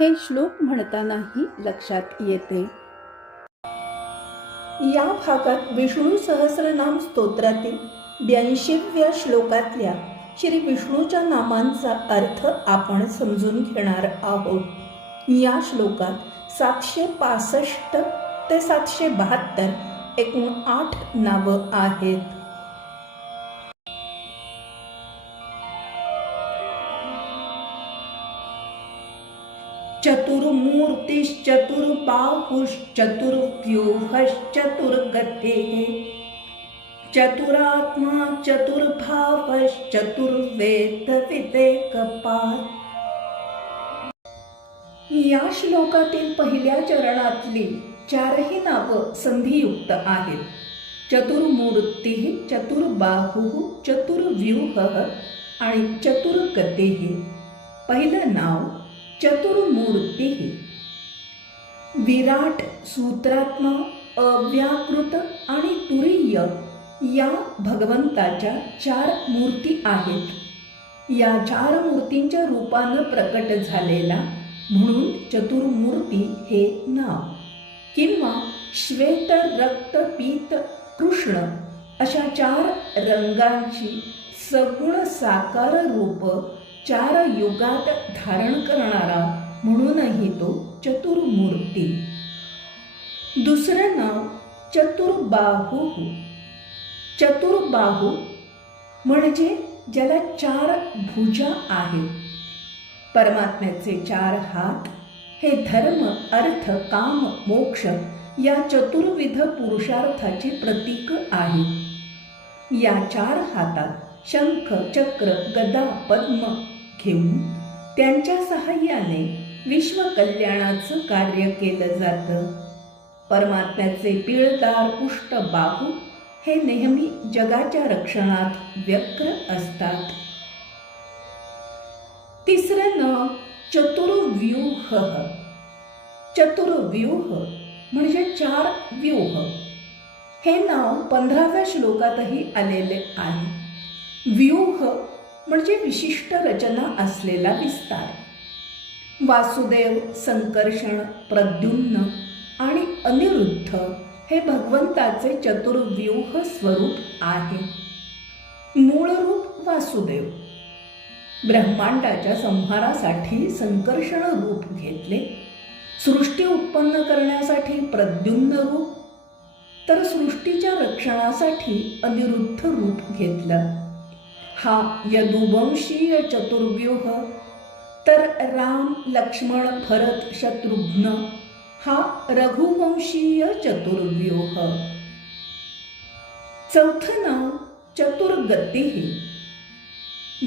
हे श्लोक म्हणतानाही लक्षात येते. या भागात विष्णू सहस्रनाम स्तोत्रातील ब्याऐंशीव्या श्लोकातल्या श्री विष्णूच्या नामांचा अर्थ आपण समजून घेणार आहोत. या श्लोकात सातशे पासष्ट ते सातशे बहात्तर एकूण आठ नावं आहेत. चतुर्मूर्तिश्चतुर्बाहुश्चतुर्व्यूहश्चतुर्गतेः चतुरात्मा चतुर्भावश्चतुर्वेदविदेकपाल या श्लोकातील पहिल्या चरणातली चारही नावं संधियुक्त आहेत. चतुर्मूर्ती चतुर्बाहु चतुर्व्यूह आणि चतुर्गतेः. पहिलं नाव चतुर्मूर्ती। विराट सूत्रात्मा अव्याकृत आणि तुरीय या भगवंताच्या चार मूर्ती आहेत. या चार मूर्तींच्या रूपानं प्रकट झालेला म्हणून चतुर्मूर्ती हे नाव. किंवा श्वेत रक्त पीत कृष्ण अशा चार रंगांची सगुण साकार रूप चार युगात धारण करणारा म्हणूनही तो चतुर्मूर्ती. दुसरं नाव चतुर्बाहू. चतुर्बाहू म्हणजे ज्याला चार भुजा आहेत. परमात्म्याचे चार हात हे धर्म अर्थ काम मोक्ष या चतुर्विध पुरुषार्थाचे प्रतीक आहे. या चार हातात शंख चक्र गदा पद्म घेऊन त्यांच्या सहाय्याने विश्वकल्याणाचं कार्य केलं जातं. परमात्म्याचे पिळदार पुष्ट बाहू हे नेहमी जगाच्या रक्षणात व्यग्र असतात. तिसरं चतुर्व्यूह. चतुर्व्यूह म्हणजे चार व्यूह. हे नाव पंधराव्या श्लोकातही आलेले आहे. व्यूह म्हणजे विशिष्ट रचना असलेला विस्तार. वासुदेव संकर्षण प्रद्युम्न आणि अनिरुद्ध हे भगवंताचे चतुर्व्यूह स्वरूप आहे. मूळ रूप वासुदेव. ब्रह्मांडाच्या संहारासाठी संकर्षण रूप घेतले. सृष्टी उत्पन्न करण्यासाठी प्रद्युम्न रूप तर सृष्टीच्या रक्षणासाठी अनिरुद्ध रूप घेतलं. हा यदुवंशीय चतुर्व्यूह. तर राम लक्ष्मण भरत शत्रुघ्न हा रघुवंशीय चतुर्व्यूह. चौथं नाव चतुर्गती.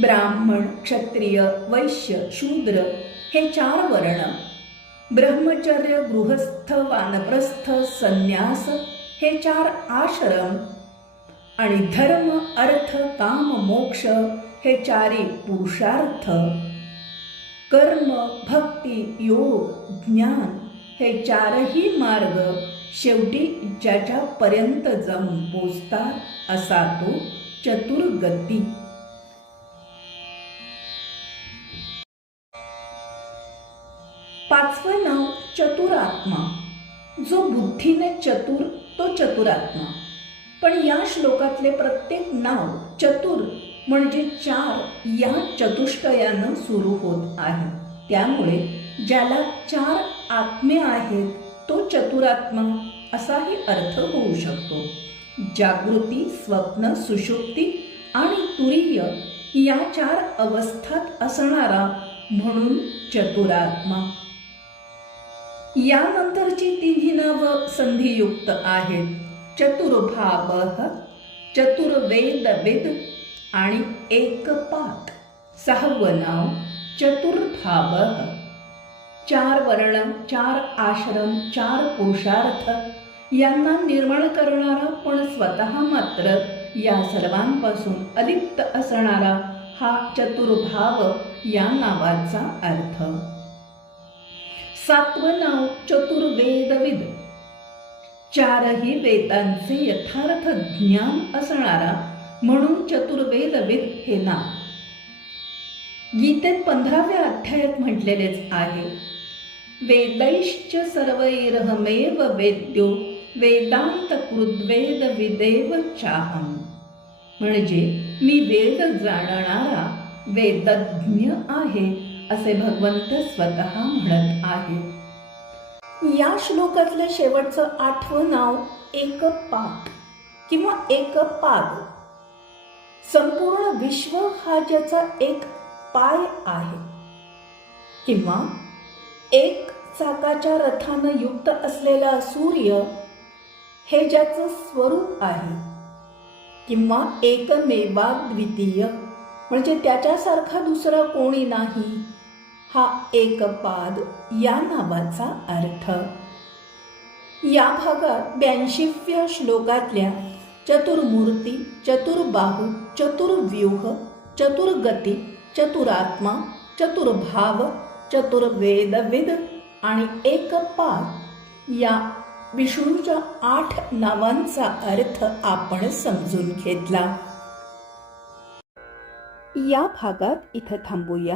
ब्राह्मण क्षत्रिय वैश्य शूद्र हे चार वर्ण. ब्रह्मचर्य गृहस्थ वानप्रस्थ संन्यास हे चार आश्रम. आणि धर्म अर्थ काम मोक्ष हे चारी पुरुषार्थ. कर्म भक्ती योग ज्ञान हे चारही मार्ग शेवटी ज्याच्यापर्यंत जाऊन पोचतात असा तो चतुर्गती. पाचवं नाव चतुरात्मा. जो बुद्धीने चतुर तो चतुरात्मा. पण या श्लोकातले प्रत्येक नाव चतुर म्हणजे चार या चतुष्टयानं सुरू होत आहे. त्यामुळे ज्याला चार आत्मे आहेत तो चतुरात्मा असाही अर्थ होऊ शकतो. जागृती स्वप्न सुषुप्ती आणि तुरीय या चार अवस्थात असणारा म्हणून चतुरात्मा. यानंतरची तिन्ही नावं संधियुक्त आहेत. चतुर्भावः चतुर्वेदविद आणि एकपात। सहावं नाव चतुर्भाव चार वर्ण चार आश्रम चार पुरुषार्थ यांना निर्माण करणारा पण स्वतः मात्र या सर्वांपासून अलिप्त असणारा हा चतुर्भाव या नावाचा अर्थ। सातवं नाव चतुर्वेदविद। चारही वेदांचे यथार्थ ज्ञान असणारा म्हणून चतुर्वेदविद हे नाव गीतेत पंधराव्या अध्यायात म्हटलेलेच आहे वेदैश्च सर्वैरहमेव वेद्यो वेदांत कृद्वेद विदेव चाहम म्हणजे मी वेद जाणणारा वेदज्ञ आहे असे भगवंत स्वतः म्हणत आहे या श्लोकातलं शेवटचं आठवं नाव एक पाद किंवा एक पाद संपूर्ण विश्व हा ज्याचा एक पाय आहे. किंवा एक चाकाच्या रथानं युक्त असलेला सूर्य हे ज्याचं स्वरूप आहे. किंवा एकमेवा द्वितीय म्हणजे त्याच्यासारखा दुसरा कोणी नाही. हा एकपाद या नावाचा अर्थ. या भागात ब्याऐंशीव्या श्लोकातल्या चतुर्मूर्ती चतुर्बाहू चतुर्व्यूह चतुर्गती चतुरात्मा चतुर्भाव चतुर्वेदविद आणि एकपाद या विष्णूच्या आठ नावांचा अर्थ आपण समजून घेतला. या भागात इथं थांबूया.